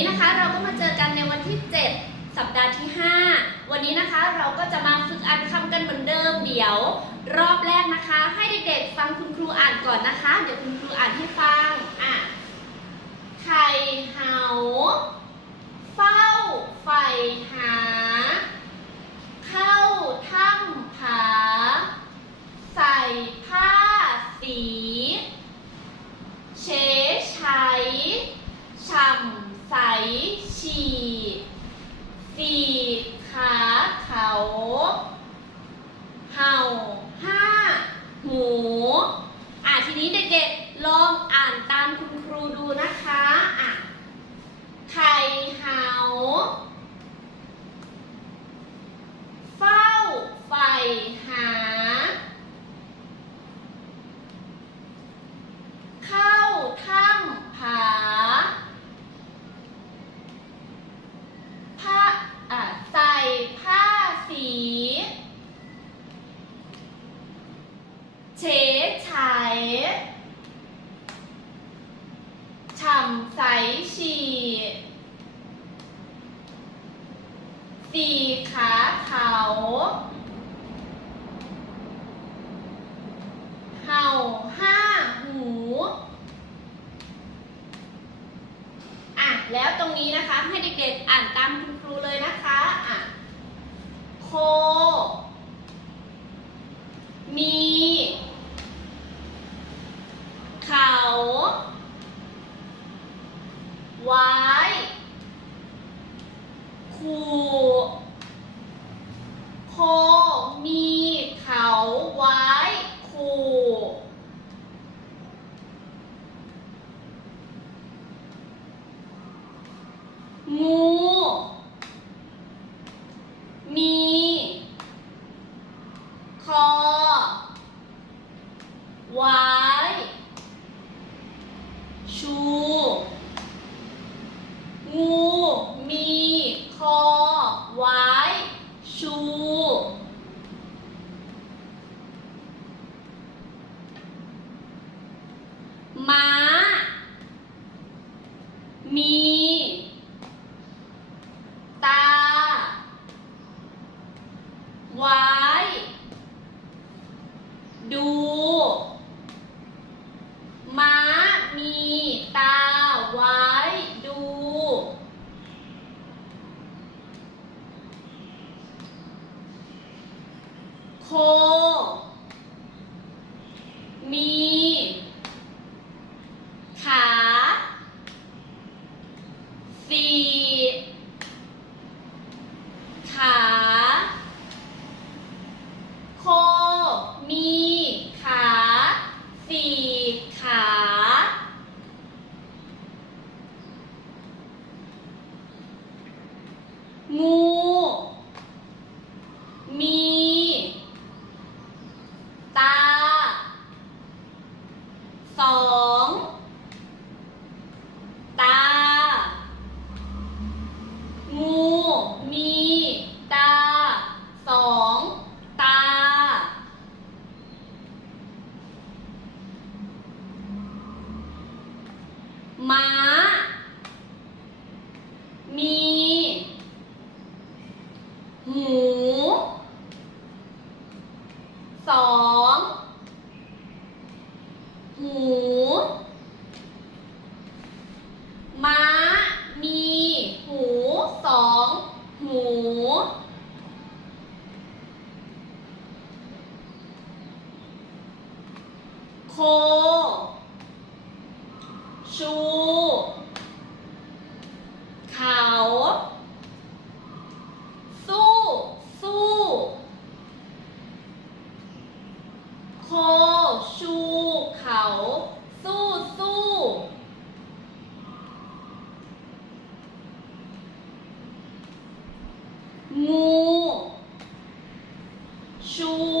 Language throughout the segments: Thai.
นี้นะคะเราก็มาเจอกันในวันที่ 7 สัปดาห์ที่ 5 วันนี้นะคะเราก็จะมาฝึกอ่านคำกันเหมือนเดิมเดี๋ยว รอบแรกนะคะ ให้เด็กๆฟังคุณครูอ่านก่อนนะคะ เดี๋ยวคุณครูอ่านให้ฟังอะไข่หาเฝ้าไฟหา เข้าถ้ำผา ใส่ผ้าสี เชใช้ช่ำใสฉี่ฝีขาเขา เห่าห้าหูอะทีนี้เด็กๆลองอ่านตามคุณครูดูนะคะอะไข่เหา เฝ้าไฟหา เข้าถ้ำผาผ้าอะใส่ผ้าสี เฉไฉฉ่ำใสฉี่สีขาเขาเห่าห้าหู อะ แล้วตรงนี้นะคะ ให้เด็กๆอ่านตามคุณครูเลยนะคะอะโค มี เขา ไว้ ขู่ โค มีเขาไว้ขู่งู มี คอ ไว้ ชู งู มี คอ ไว้ ชู ม้า มี ตา ไว้ ดู ม้า มีตาไว้ดู โค มี ขาสี่ขา โค มี ขา สี่ ขา งู มี ตา สอง ตา งู มี ตา สอง ตา ม้า มี หู สอง หมู ม้า มี หูสองหู โค ชู เขา สู้ สู้ โค ชู เขา สู้ สู้ งู ชู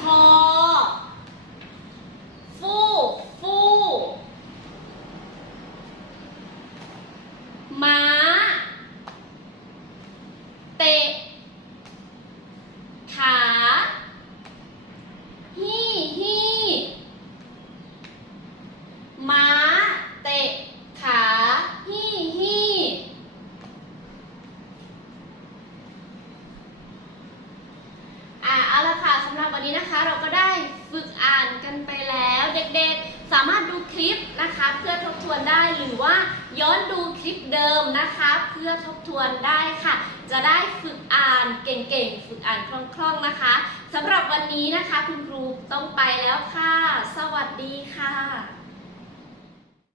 คอ ฟู ฟู ม้า เตะ ขา ฮี่ฮี่ ลิปนะคะ เพื่อทบท วนได้หรือว่าย้อนดูคลิปเดิมนะคะ เพื่อทบทวนได้ค่ะ จะได้ฝึกอ่านเก่งๆ ฝึกอ่านคล่องๆนะคะสำหรับวันนี้นะคะคุณครูต้องไปแล้วค่ะ สวัสดีค่ะ